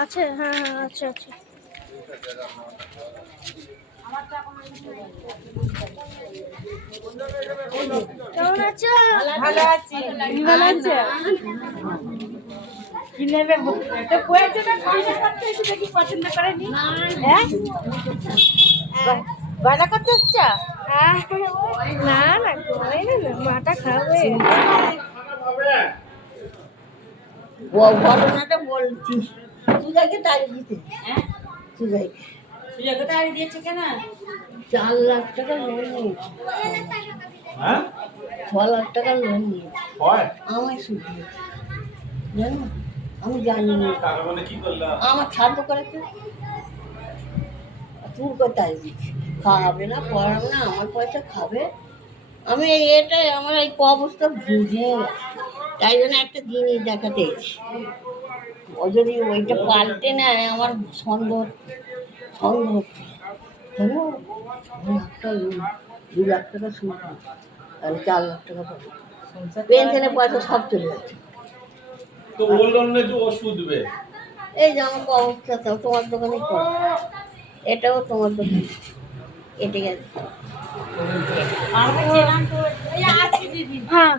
আছে, হ্যাঁ হ্যাঁ আছে আছে। কেমন আছো? ভালো আছি। ভালো আছো? কি নেবে? তো বইয়ের জন্য গয়না করতে এসে দেখি পছন্দ করেনি। হ্যাঁ, গয়না করতে এসছো? না না গয়না না, মাটা খাবে। ঘটনাটা বলছি। সুজাকে তাড়িয়ে দিতে। হ্যাঁ, সুজাকে তাড়িয়ে দিয়েছে কেন? 4 লাখ টাকা লোন নিয়েছে। হ্যাঁ, 6 লাখ টাকা লোন নিয়েছে। আমায় সুদ দিয়েছে, জানো? আমি জানি না। আমার ছাড় করেছে, তুই কোথায় দিচ্ছি? খাবে না, পড়াবে না, আমার পয়সা খাবে। আমি এটাই আমার এই অবস্থা বুঝে তাই জন্য একটা জিনিস দেখাতে এসেছি। ও যদি ওইটা পাল্টে নেয় আমার সন্দেহ হচ্ছে, জানো? 6 লাখ টাকা লোন, 2 লাখ টাকা সুদ, তাহলে 4 লাখ টাকা পাবে। পেনশনের পয়সা সব চলে যাচ্ছে। তো বললাম না যে ওষুধ দেবে। এই যে আমাকে অবস্থা, তো তোমার দোকানে করো, এটাও তোমার দোকান, কেটে গেছে। হ্যাঁ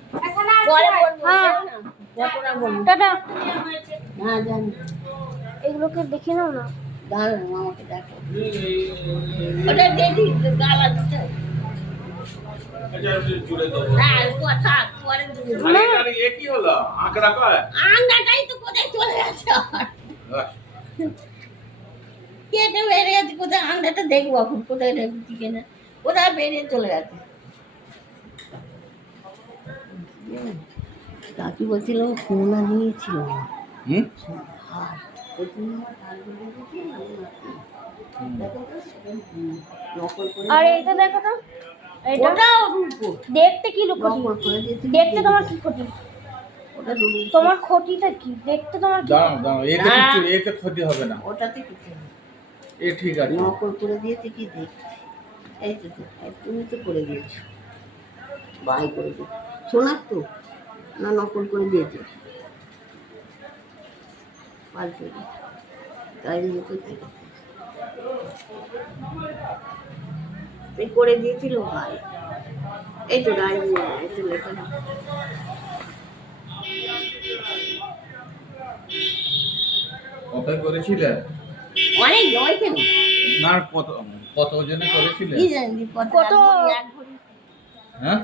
হ্যাঁ জানি। এগুলোকে দেখে নাও না। দাঁড়ানো আমাকে দেখো, ওটা দেখি গালা দিতে হবে। হ্যাঁ, কথা পরে দেবো। আরে এ কি হলো? আঁকড়া কয়? আন্ডাটাই তো কোথায় চলে গেছে আমার। কেটে বেরিয়ে গেছে কোথায়, আন্ডাটা দেখবো এখন কোথায় রেখেছি কিনা, কোথায় বেরিয়ে চলে গেছে। কাকি বলছিল সোনা নিয়েছিল, আর এটা দেখো তো, দেখতে কি ক্ষতি? দেখতে তোমার কি ক্ষতি? তোমার ক্ষতিটা কি? দেখতে তোমার কি? দাঁড়াও, এতে ক্ষতি হবে না। ওটাতে কিছু না, এ ঠিক আছে। নকল করে দিয়েছে কি দেখছি। এই তো তুমি তো করে দিয়েছো, বাই করে দিয়েছো। সোনার তো না, নকল করে দিয়েছে, পাল্টে তাই তো করে দিয়েছিল ভাই। এই তো রায় লেখা কত করেছিলে? অনেক নয় কেন না, কত ওজনে করেছিলে? কি জানি কত, হ্যাঁ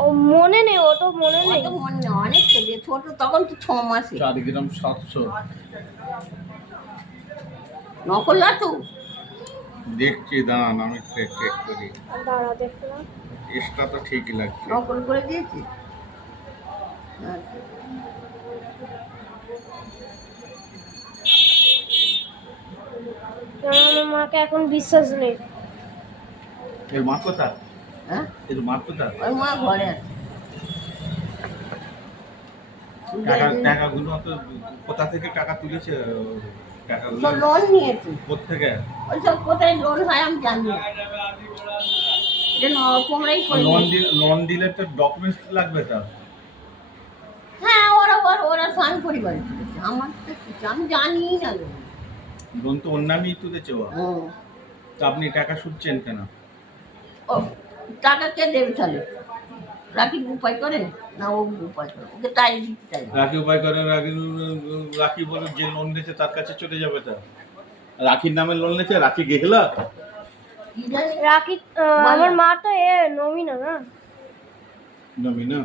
ও মনে নেই, ও তো মনে নেই। অত মনে নেই, অনেক ছোট তখন তো 6 মাসে। 4 গ্রাম 700। নকল না তো? দেখছি, দাঁড়ান আমি চেক করি। দাঁড়া দেখলাম, টেস্টটা তো ঠিকই লাগছে। নকল করে দিয়েছি। আমার মাকে এখন বিশ্বাস নেই। এর মা কোথা? হ্যাঁ, এর মা কোথা? ওই মা ঘরে আছে। টাকাগুলো তো কোথা থেকে টাকা তুলেছে? টাকাগুলো লোন নিয়েছে। কোত্থেকে? ওই সব কোথায় লোন হয় আমি জানি না, এটা তোমরাই করে লোন দিলে তো ডকুমেন্টস লাগবে তো। হ্যাঁ, ওরা স্বামী পরিবারে তুলেছে, আমার তো কিছু আমি জানি না। লোন তো ওর নামেই তুলেছে ও। তো আপনি টাকা শুনছেন কেন? ও টাকা কে দেবে তাহলে? রাখি উপায় করে না, ও উপায় করে, ওকে তাই দিতে চাই। রাখি উপায় করে, রাখি বলে যে লোন দিয়েছে তার কাছে চলে যাবে তো। রাখির নামে লোন নিয়েছে, রাখি গেল। রাখি আমার মা তো নমিনা না, নমিনা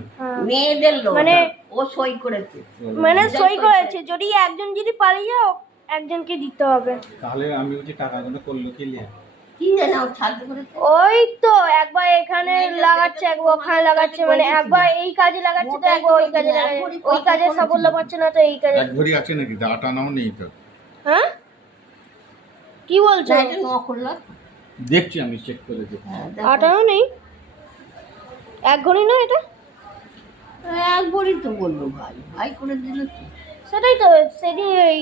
মেয়েদের লোন, মানে ও সই করেছে, মানে সই করেছে। যদি একজন যদি পালিয়ে যাও, একজনকে দিতে হবে। তাহলে আমি বলছি টাকাগুলো করলো কি লিয়া? কি জানি ও ছাড়তে করেছে। ওই তো একবার এখানে লাগাচ্ছে, একবার ওখানে লাগাচ্ছে, মানে একবার এই কাজে লাগাচ্ছে তো একবার ওই কাজে লাগাচ্ছে। ওই কাজে সাফল্য পাচ্ছে না তো এই কাজে। এক ভরি আছে নাকি? দাটা নাও নেই তো। হ্যাঁ, কি বলছো? এটা নকল না, দেখছি আমি চেক করে দেখি। আটাও নেই, এক ঘড়ি না এটা? এক ভরি তো বললো ভাই, ভাই করে দিল তো। সেটাই তো, সেটি এই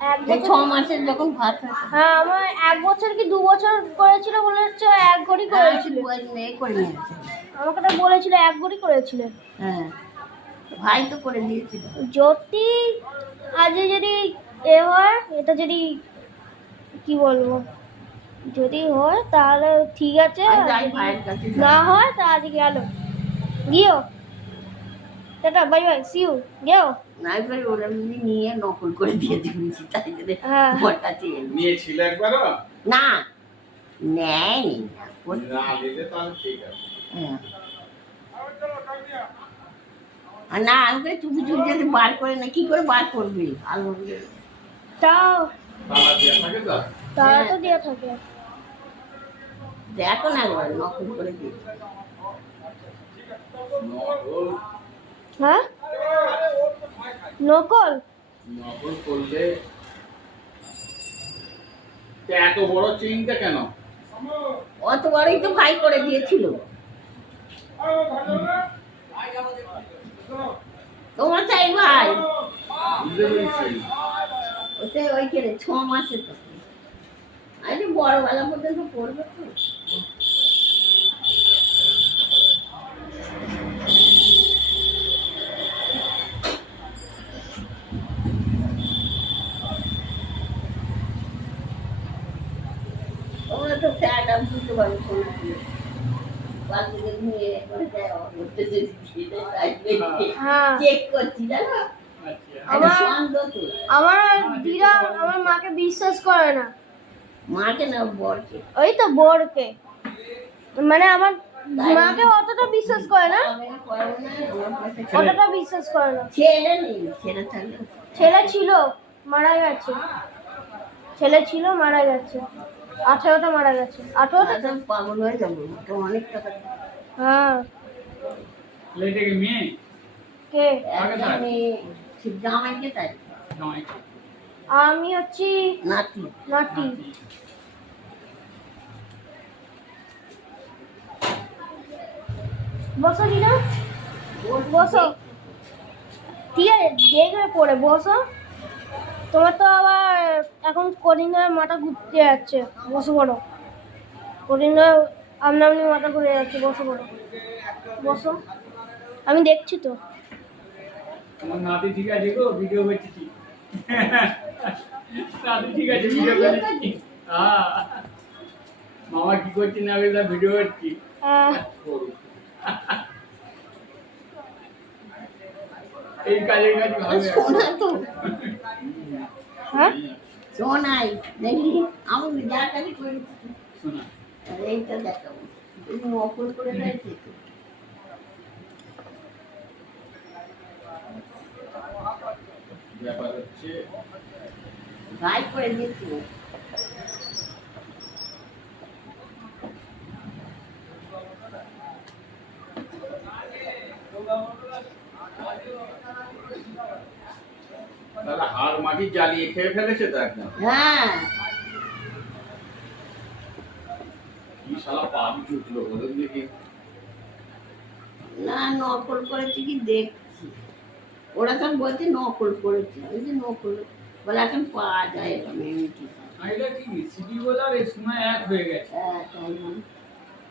এক এই বছর 6 মাসের যখন ভাত হয়েছে হ্যাঁ আমার 1 বছর কি 2 বছর করেছিল বলে হচ্ছে 1 ঘড়ি করেছিল। মেয়ে করে নিয়েছে। আমাকে তো বলেছিল 1 ঘড়ি করেছিল। হ্যাঁ, ভাই তো করে দিয়েছিল। যদি আজ যদি এ হয়, এটা যদি কি বলবো, যদি হয় তাহলে ঠিক আছে, আর আর যাই যদি ভাইয়ের কাছে যাই। না হয় তা আজকে গেল গিয়েও tata bye bye see you গেও। নাই ভাই ওরা এমনি নিয়ে নকল করে দিয়ে দিয়েছি, তাই জন্য হ্যাঁ। তোমার কাছে এলো। নিয়েছিল একবারও? না, নেয়নি না। না দিলে তাহলে ঠিক আছে। হ্যাঁ। আর না আমি করে চুপি চুপি যদি বার করে না, কি করে বার করবি আলো তাও তালা দেওয়া থাকে তো? তারা তো দেওয়া থাকে। দেখো না একবার নকল করে দিয়েছি। নকল হ্যাঁ নকল নকল করলে তো এত বড় চেইনটা কেন? অত বড়ই তো ভাই করে দিয়েছিল। তোমার চাই ভাই বুঝতে পেরেছি। ওতে ওই কেড়ে 6 মাসে তো আজ বড় বেলা পর্যন্ত পড়বে তো। তোমরা তো ফ্যাট আপ দিতে পারো শোনা দিয়ে বাচ্চাকে নিয়ে করে যায় করতে হ্যাঁ চেক করছি জানো আমার সন্দেহ তো আমার দিদা আমার মাকে বিশ্বাস করে না, মাকে না বরকে ওই তো বোরকে, মানে আমার মাকে অতটা বিশ্বাস করে না, অতটা বিশ্বাস করে না। ছেলে নেই, ছেলে থাকলে ছেলে ছিল মারা গেছে, ছেলে ছিল মারা গেছে, 18টা মারা গেছে, 18টা। একদম পাগল হয়ে যাবো, তো অনেক টাকা হ্যাঁ লেটেকে মেয়ে কে ঠিক জামাইকে তাই নয় আমি হচ্ছি নাতি নাতি। বসো দিনা বসো, ঠিক আছে দেখবে পড়ে বসো। তোমার তো আবার এখন কদিন ধরে মাথা ঘুরতে যাচ্ছে, বসো পড়ো, কদিন ধরে আমনি আমনি মাথা ঘুরে যাচ্ছে, বসো পড়ো বসো, আমি দেখছি তো। আমার নাতি ঠিক আছে গো, ভিডিও করছি নাতি ঠিক আছে, ভিডিও করছি। হ্যাঁ মামা কি করছি না বলে ভিডিও করছি। এই কাজের কাজ ভালো শোনা তো হ্যাঁ শোনাই দেখি আমি যার কাছে করেছি শোনা এইটা দেখাবো নকল করে দিয়েছি ব্যাপার হচ্ছে গাই করে দিয়েছি তাহলে হাড় মাটি জ্বালিয়ে খেয়ে ফেলেছে তো একদম। হ্যাঁ কি শালা পাবি চুটলো বলেন দেখি। না নকল করেছি কি দেখছি, ওরা সব বলছে নকল করেছি, ওই যে নকল বলে এখন পাওয়া যায় আমি কি এটা কি সিটি বলার এই সময় এক হয়ে গেছে, হ্যাঁ তাই বলে।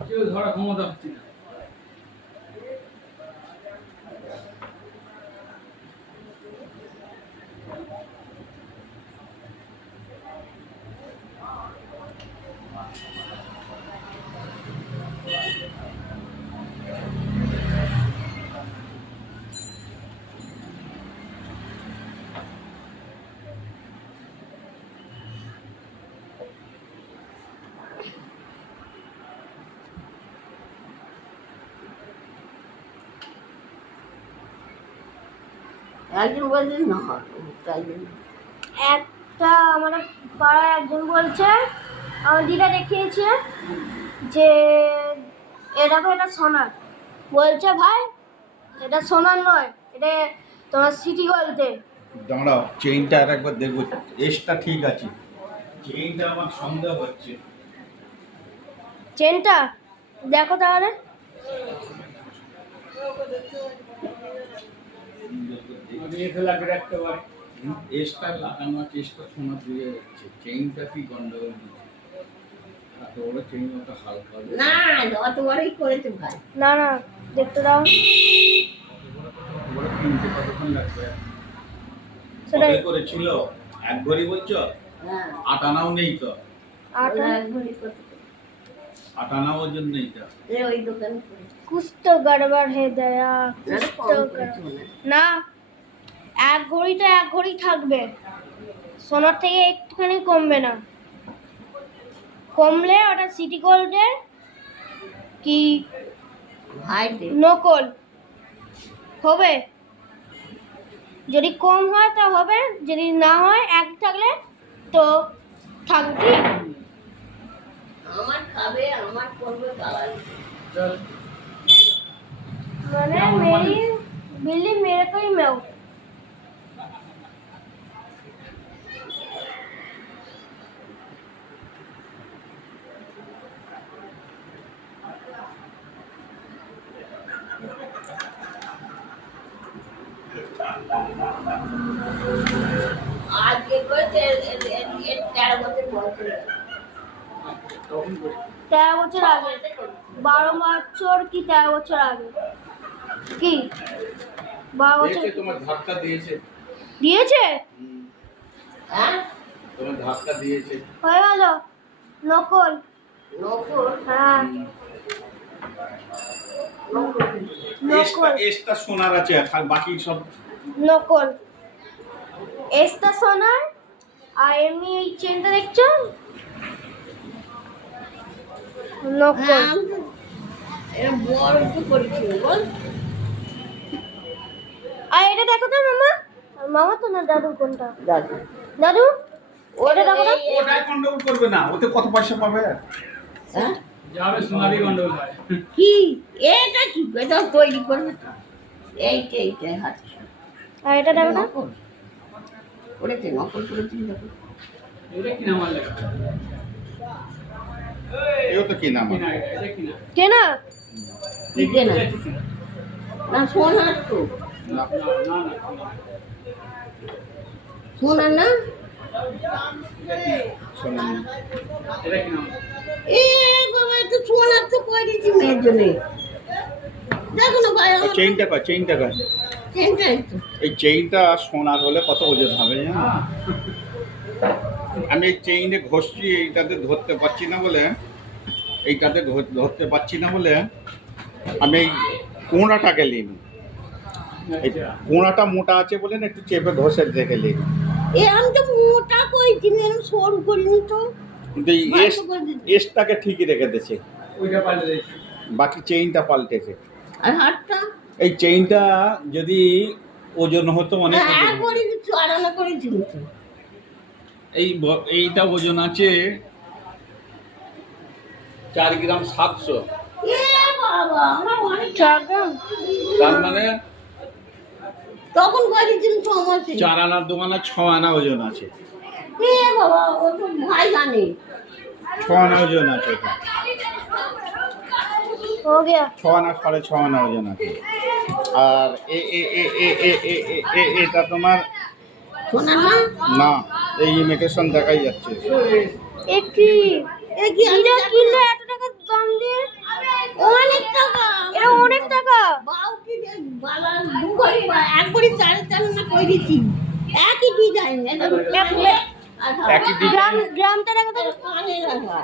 কেউ ধরা ক্ষমতা হচ্ছে না। একজন বলছে না তাই জন্য একটা আমার পাড়ায় একজন বলছে, আমার দিদা দেখিয়েছে যে এটা তো এটা সোনার, বলছে ভাই এটা সোনার নয়, এটা তোমার সিটি গোল্ডে। দাঁড়াও চেইনটা আর একবার দেখবো, এসটা ঠিক আছে, চেইনটা আমার সন্দেহ হচ্ছে। চেনটা দেখো তাহলে। আমি এসে লাগবে রাখতে পারে এসটা লাগানো আছে, এসটা সোনা দিয়ে যাচ্ছে, চেইনটা কি গন্ডগোল দিচ্ছে? এত বড় চেইন ওটা হালকা হবে। না অত বড়ই করেছে ভাই। না না, দেখতে দাও। অত বড় কিনতে কতক্ষণ লাগবে? সেটাই। কবে করেছিল? এক ভরি বলছো? হ্যাঁ আটানাও নেই তো, আটা এক ভরি করতে আটানা ওজন নেই তো। ওই দোকানে করেছে। कुछ तो गड़बड़ है दया, না, कुछ কম तो করেছে মনে হয়। না, এক ঘড়িটা এক ঘড়ি থাকবে, সোনার থেকে একটুখানি কমবে না। কমলে ওটা সিটি গোল্ডের কি ভাই দে নকল হবে। যদি কম হয় তা হবে, যদি না হয় এক থাকলে তো থাকবে কি? আমার খাবে আমার করবে বাবা। চল, মানে কেমন মেরি बिल्ली मेरे को ही मैं हूँ। আজকে করেছে 13 বছর বয়স হয়ে গেল। তখন করে 13 বছর আগে, 12 বছর কি 13 বছর আগে কি 12 বছর দিয়েছে, তোমার ধাক্কা দিয়েছে। দিয়েছে। হ্যাঁ তোমার ধাক্কা দিয়েছে। হয়ে গেল নকল। নকল হ্যাঁ নকল এসটা নকল এসটা সোনার আছে, আর বাকি সব নকল। এসটা সোনার, আর এমনি এই চেনটা দেখছো নকল। হ্যাঁ আমি তো এরম বড় তো করেছিল বল। আর এটা দেখো তো মামা, মামা তো না দাদু, কোনটা দাদু দাদু? ওটা দেখো তো। ওটাই গন্ডগোল করবে না, ওতে কত পয়সা পাবে? হ্যাঁ যাবে সোনালি গন্ডগোল হয়। কি এটা কি এটা তৈরি করবে তো এইটাই হাত আর এটা দেখো না। নকল করেছে নকল করেছে দেখো। এটা কি নাম লেখা? এও তো কি নাম? কি না এটা কি না? কে না? দিতে না না সোনার তো না না না, সোনার না সোনা না। এটা কি নাম? এ বাবা তো সোনার তো করেছি মেয়ের জন্য। দেখো না ভাই আমার চেইনটা কয়, চেইনটা কয়। চেনটাই তো এই চেইনটা সোনার হলে কত ওজন হবে জানো? হ্যাঁ আমি এই চেইনে ঘষছি, এইটাতে ধরতে পারছি না বলে, এইটাতে ধরতে পারছি না বলে আমি এই কোঁড়াটাকে নিই। এই আচ্ছা। কোঁড়াটা মোটা আছে বলে না, একটু চেপে ঘষে দেখে নিই। এ আমি তো মোটা করেছি এরকম সরু করিনি তো। কিন্তু এই এসটাকে ঠিকই রেখে দিয়েছে, ওইটা পাল্টে দিয়েছি। বাকি চেইনটা পাল্টেছে। আর হাতটা এই চেইনটা যদি ওজন হতো অনেক ওজন হতো। করে কিছু আড়ানা করেছি তো। এইটা ওজন আছে 4 গ্রাম 700। এ বাবা আমরা অনেক 4 গ্রাম। তার মানে তখন করেছিলাম 6 মাসে। 4 আনা 2 আনা 6 আনা ওজন আছে। এ বাবা ও তো ভাই জানে। 6 আনা ওজন আছে এটা। हो गया। 6 আনা 6.5 আনা ওজন আছে। আর এটা তোমার সোনার না না, এই ইমিটেশন দেখাই যাচ্ছে। एक की এ কি আমি এটা দেখো কিনলে না। এত টাকা দাম দিয়ে? অনেক টাকা এটা অনেক টাকা। বাউ কি যে বালা দু ঘড়ি বা এক ঘড়ি 4.5 আনা করেছি একই ডিজাইন একই ডিজাইন, গ্রামটা দেখো তো। কানে রাখা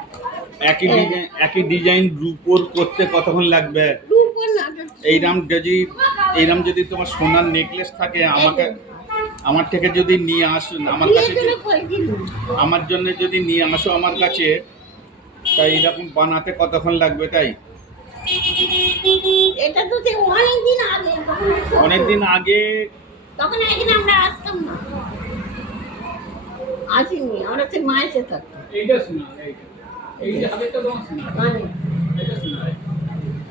একই ডিজাইন রূপোর করতে কতক্ষণ লাগবে? রূপর না এইরাম যদি তোমার সোনার নেকলেস থাকে, আমার থেকে যদি নিয়ে আসো, আমার কাছে আমার জন্য যদি নিয়ে আসো আমার কাছে, তাই এরকম বানাতে কতক্ষণ লাগবে? তাই এটা তো সে অনেক দিন আগে অনেকদিন আগে তখন একদিন আমরা আসতাম না আসিনি আমরা সে মায়ের সাথে থাকতাম এইটা শোনা, এইটা এই যে হাতেরটা তোমার শোনা, মানে এটা শোনা,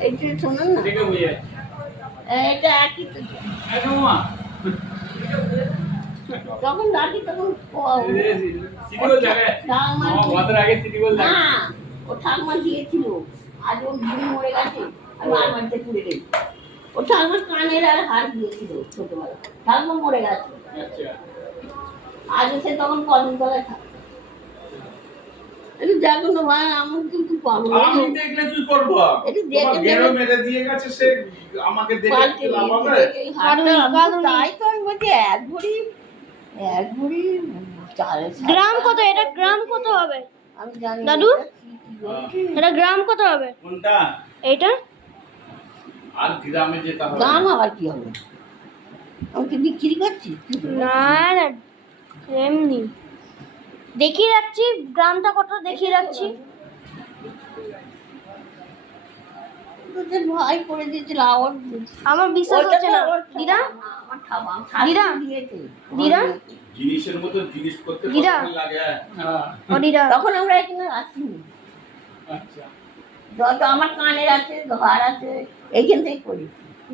এই যে শোনান না দেখে বুঝে যাচ্ছে। এটা একই তো আচ্ছা মামা, তখন রাখি তখন সিটি গোল দেখা যাচ্ছে। মামা ঘরের আগে সিটি গোল দেখা না ও ঠাকুমা দিয়েছিল আজ ওর বুড়ি মরে গেছে আমি আর বাড়িতে পুড়ে গেছি ও ঠাকুমার কানের আর হার দিয়েছিল ছোটবেলা ঠাকুমা মরে গেছে আচ্ছা আগে সে তখন কদিন তলায় থাকে। একটু দেখো না ভাই, আমার কিন্তু পাগল আমি দেখলে কি করবো? একটু দেখে তোমার গেরো মেরে দিয়ে গেছে, সে আমাকে দেখে পাল্টে কি লাভ হবে? তাই তো আমি বলছি এক ভরি 4.5 গ্রাম কত এটা? গ্রাম কত হবে আমি জানি না দাদু? এটা কি বলছে। এটা গ্রাম কত হবে কোনটা? এইটা? আর গ্রামে যেতে হবে দাম না। আবার কি হবে? আমি কি বিক্রি করছি? না না, এমনি দেখিয়ে রাখছি গ্রামটা কত, দেখিয়ে রাখছি। তোদের ভাই করে দিয়েছিল আবার আমার বিশ্বাস হচ্ছে না দিদা। দিদা? দিদা? জিনিসের মতো জিনিস করতে দিদা? কতক্ষণ লাগে? হ্যাঁ। ও দিদা, তখন আমরা এখানে আসিনি, আচ্ছা। যত আমার কানের আছে, ঘর আছে, এইখান থেকে করি।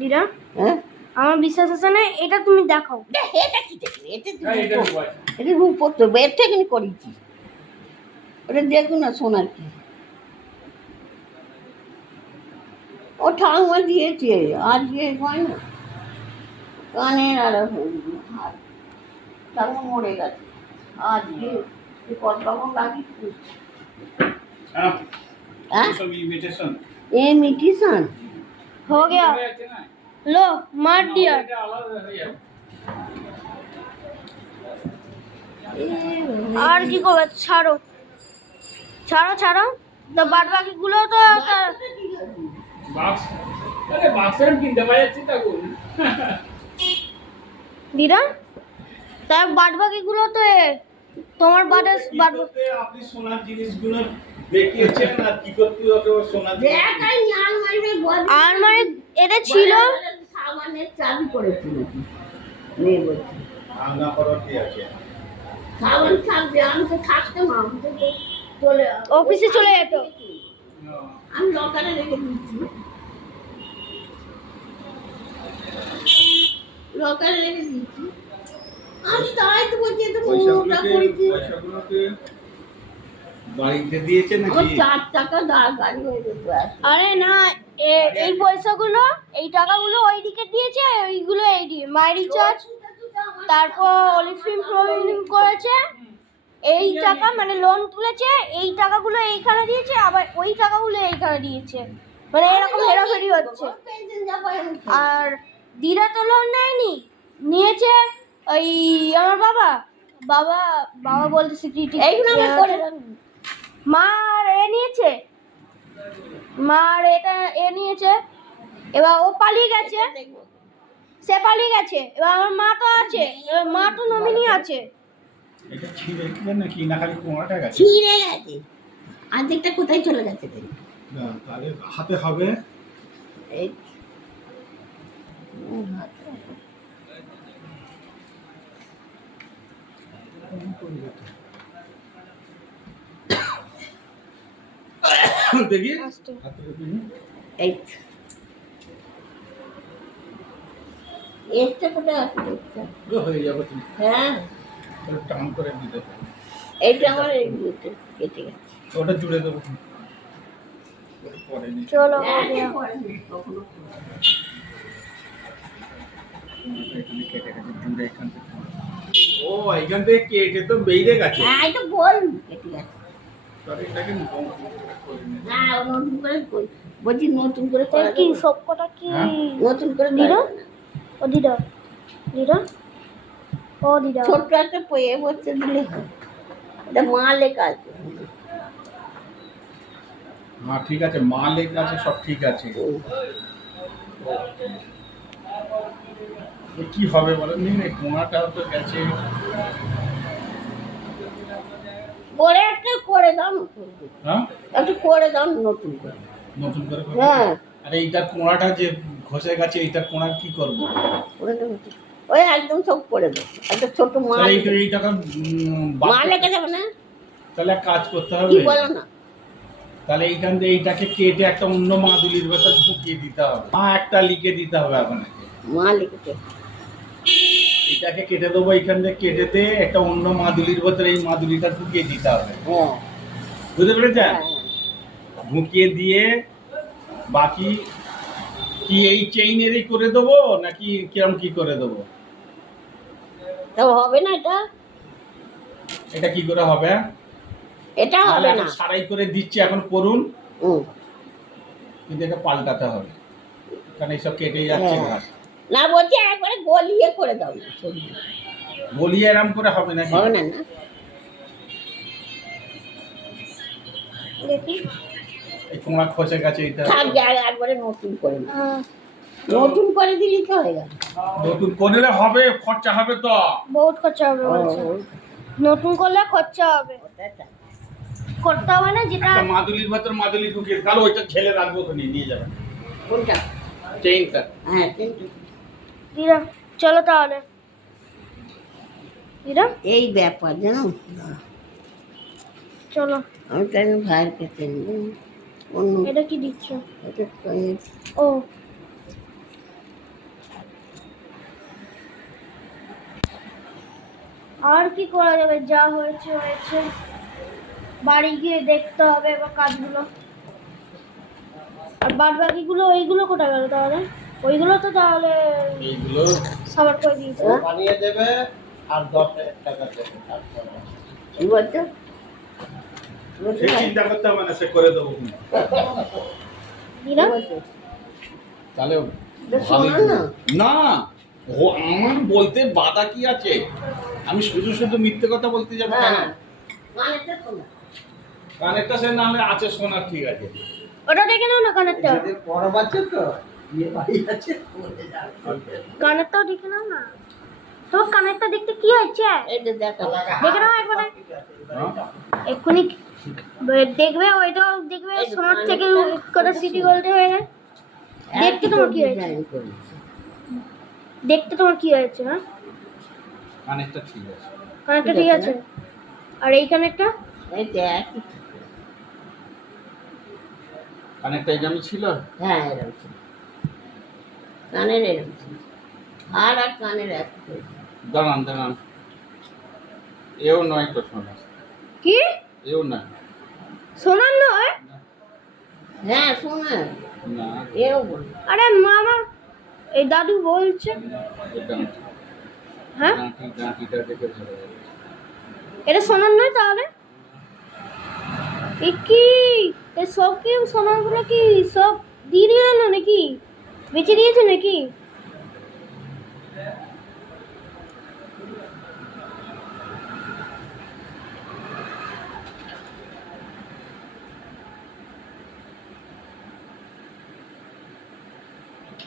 দিদা হ্যাঁ, আমার বিশ্বাস হচ্ছে না, এটা তুমি দেখাও। এটা কি দেখবে? হ্যাঁ, এটা ঠিক আছে। এটা রূপর তো এর থেকে আমি করেছি। ওটা দেখুন না সোনার কি, ও ঠাকুমা দিয়েছে, আর দিয়ে হয় না কানের আর হাত। ঠাকুমা মরে গেছে, আর দিয়ে কত রকম লাগিয়েছে। হ্যাঁ, হ্যাঁ, সব ইমিটেশন। এ মিটিশন हो गया, लो मार दिया। আর কি করবে? ছাড়ো ছাড়ো ছাড়ো, তো বাদ বাকি গুলো তো দিদা, তাই বাদ বাকি গুলো তো তোমার বাদে বাদ। আপনি সোনার জিনিসগুলো দেখিয়েছেন, আর কি করতে হবে ও সোনার জিনিস? দেখাই আলমারিতে বডি আর মানে এটা ছিল সাবানের চাবি করেছিল কি মেয়ে বলছে ভাঙা করার কি আছে? সাবান থাকবে, আমি তো থাকতাম, আমি তো চলে অফিসে চলে যেত। আমি লকারে রেখে দিচ্ছি, লকারে রেখে দিচ্ছি। আমি তাই তো বলছি এটা মোটা করেছি। পয়সাগুলোকে বাড়িতে দিয়েছে আমার নাকি? 4 টাকা গাড়ি হয়ে যেত। আরে না, এই পয়সাগুলো, এই টাকাগুলো ওইদিকে দিয়েছে, ওইগুলো এই দিয়ে মাই রিচার্জ, তারপর অলিফিম প্রবলেম করেছে, এই টাকা মানে লোন তুলেছে, এই টাকাগুলো এইখানে দিয়েছে, আবার ওই টাকাগুলো এইখানে দিয়েছে, মানে এরকম হেরাফেরি হচ্ছে। আর দিদা তো লোন নেয়নি, নিয়েছে ওই আমার বাবা বাবা বাবা বলতে সিকিউরিটি, এইগুলো আমি করে দেব। মার এ নিয়েছে, মার এটা এ নিয়েছে, এবার ও পালিয়ে গেছে, সে পালিয়ে গেছে, এবার আমার মা তো আছে, এবার মা তো নমিনি আছে। এটা ছিঁড়ে গেছে নাকি, না খালি কোঁড়াটা গেছে? ছিঁড়ে গেছে, অর্ধেকটা কোথায় চলে গেছে দেখি। না, তাহলে হাতে হবে। এই দেখি আস্তে। হাতে দেখি। এই এসটা কোথায় আছে দেখতে? ও, হয়ে যাবে তুমি। হ্যাঁ, তাহলে টান করে দিতে হবে। এইটা আমার এই দিতে কেটে গেছে। ওটা জুড়ে দেবো পরে নিয়ে। চলো কখনো এখানে কেটে গেছে, জুড়ে এখান থেকে। ও, এইখান থেকে কেটে তো বেরিয়ে গেছে। হ্যাঁ, এটা বল কেটে গেছে। তাহলে এটাকে নতুন করে নিয়ে। হ্যাঁ, নতুন করে বলছি, নতুন করে করা কি যাবে। সবকটা কি হ্যাঁ? নতুন করে দিদা? করা যাবে না। ও দিদা, দিদা, ও দিদা, ছোট্ট একটা পয়ে বসতে দিলে হয়। এটা মা লেখা আছে। হ্যাঁ, ঠিক আছে, মা লেখা আছে, সব ঠিক আছে। এ কি হবে বলেন নি, কোঁড়াটাও তো গেছে। করে একটা করে দাও নতুন করে। হ্যাঁ, একটু করে দাও নতুন করে। নতুন করে করবে? হ্যাঁ, আরে এইটার কোঁড়াটা যে ঘষে গেছে, এইটার কোঁড়া কি করবো? করে দাও নতুন। ওই একদম সব করে দাও, একটা ছোট মা তাহলে এই টাকা মা লেখা যাবে না, তাহলে এক কাজ করতে কি হবে। বলো না? তাহলে এইখান থেকে এইটাকে কেটে একটা অন্য মাদুলির ভেতর ঢুকিয়ে দিতে হবে। মা একটা লিখে দিতে হবে আপনাকে। মা লিখেছে। এটাকে কেটে দেবো, এইখান থেকে কেটে দিয়ে একটা অন্য মাদুলির ভেতরে এই মাদুলিটা ঢুকিয়ে দিতে হবে। হ্যাঁ, বুঝতে পেরেছেন? হ্যাঁ, ঢুকিয়ে দিয়ে বাকি কি এই চেইনেরই করে দেবো নাকি কিরম কি করে দেবো? তা হবে না এটা? এটা কি করে হবে? এটা হবে না। সারাই করে দিচ্ছি এখন করুন, হুম। কিন্তু এটা পাল্টাতে হবে, কারণ এইসব কেটে যাচ্ছে হ্যাঁ। ঘাস। না বলছি একবারে গলিয়ে করে দাও না, সবজি বলিয়ে এরম করে হবে নাকি? হবে না না। দেখি। এই তোমার খসে গেছে এটা। থাক জায়গা একবারে নতুন করে নাও। হ্যাঁ, নতুন করে দিলি তো হয়ে গেল। নতুন করলে হবে, খরচা হবে তো। বহুত খরচা হবে বলছে। নতুন করলে খরচা হবে, ওটা তাই। করতে হবে না যেটা। একটা মাদুলির ভেতর মাদুলি ঢুকিয়ে তাহলে ওইটা ছেলে রাখবো, ওখানে নিয়ে যাবেন কোনটা? চেইনটা। হ্যাঁ কিন্তু দিদা চলো তাহলে। দিদা এই ব্যাপার জানো, চলো। আমি তাই ভাইয়ের কাছে অন্য এটা কি দিচ্ছ? এটা ও আর কি করা যাবে, যা হয়েছে হয়েছে, বাড়ি গিয়ে দেখতে হবে এবার কাজগুলো। আর বাদ বাকিগুলো ওইগুলো কোথায় গেল তাহলে? ওইগুলো তো তাহলে এইগুলো সাবার করে দিয়েছে। বানিয়ে দেবে আর 10 টাকা দেবে। কি বলছো? সে চিন্তা করতে হবে না, সে করে দেবো। দিদা তাহলে এটা শোনো না। না, ও আমার বলতে বাধা কি আছে? আমি শুধু শুধু মিথ্যে কথা বলতে যাবো কেন? হ্যাঁ মানেটা শোনো। কানেরটা সে না হলে আছে, সোনার ঠিক আছে। ওটা দেখে নাও না, কানেরটা। এদের পরব আছে তো, বিয়ে বাড়ি আছে, বলে যাবে। কানেরটাও দেখে নাও না। তোমার কানেরটা দেখতে কি হয়েছে? এটা দেখো। দেখে নাও একবারে হ্যাঁ? এক্ষুনি। দেখবে ওইটাও দেখবে, সোনার থেকে কটা সিটি গোল্ড হয়ে গেছে। দেখতে তোমার কি হয়েছে? ডিজাইন করেছে। দেখতে তোমার কি হয়েছে? হ্যাঁ, কানেরটা ঠিক আছে। কানেরটা ঠিক আছে। আর এই কানেরটা? এই দেখ। কানেরটা এই জন্য ছিল। হ্যাঁ এরকম ছিল। কানের এরকম ছিল। হার আর কানের এক হয়েছে। দাঁড়ান দাঁড়ান, এও নয় তো সোনা, কি এও না। সোনার নয়? হ্যাঁ শোনা না, এও বল। আরে মামা, এই দাদু বলছে। এটা হ্যাঁ, গাঁটিটা দেখে ভালো লাগে। এটা সোনার নয় তাহলে? এ কি, এই সব কি সোনারগুলো কি সব দিয়ে দিল নাকি, বেঁচে দিয়েছে নাকি?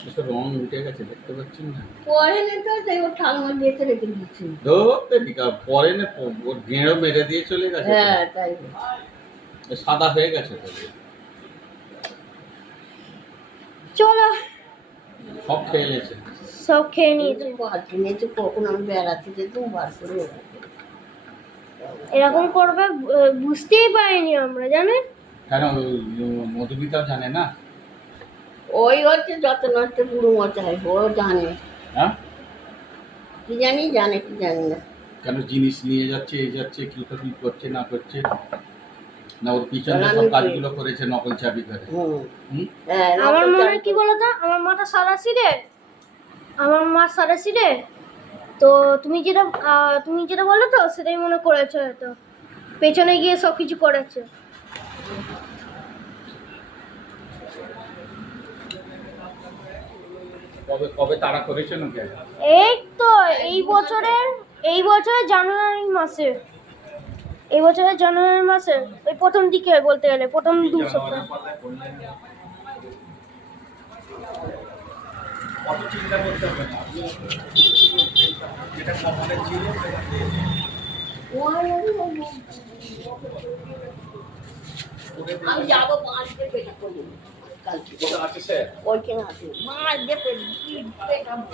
এসব রং উঠে গেছে, দেখতে পাচ্ছেন না? পরে নে তো তাই ও ঠাকুমা দিয়েছে রেখে দিচ্ছি। ধরতে টিকা পরে না, ওর গেঁড়ো মেরে দিয়ে চলে গেছে। হ্যাঁ তাই। এ সাদা হয়ে গেছে তো। চলো, সব খেয়ে নিয়েছে। সব খেয়ে নিয়েছে। নিয়েছে কখন আমি বেড়াতে যেতাম বার করে এরকম করবে বুঝতেই পারিনি আমরা, জানেন? কেন মধুমিতাও জানে না? ওই হচ্ছে যত নষ্ট বুড়ো মশাই, ও জানে। হ্যাঁ, কি জানি জানে কি জানি না। কেন জিনিস নিয়ে যাচ্ছে, এই যাচ্ছে, কি তো কি করছে না করছে, না ওর পিছনে জানা সব নেই। কাজগুলো করেছে নকল চাবি করে। হুম। হুম? হ্যাঁ আমার নকল মনে হয় চাল- কি বলতো, আমার মাটা সারাসি রে, আমার মা সারাসি রে। তো তুমি যেটা বললে তো সেটাই মনে করেছে হয়তো, পেছনে গিয়ে সব কিছু করেছে। কবে কবে তারা করেছে নাকি? এই তো এই বছরের জানুয়ারি মাসে, এই বছরের জানুয়ারি মাসে ওই প্রথম দিকে বলতে গেলে প্রথম 2 সপ্তাহ। কত চিন্তা করতে হবে না, যেটা কপালে ছিল সেটা পেয়েছে। আমি যাবো মাছ দিয়ে পেটা করবো কালকে। কোথায় আছে সে? ওইখানে আছে মাছ দিয়ে পেটাবো।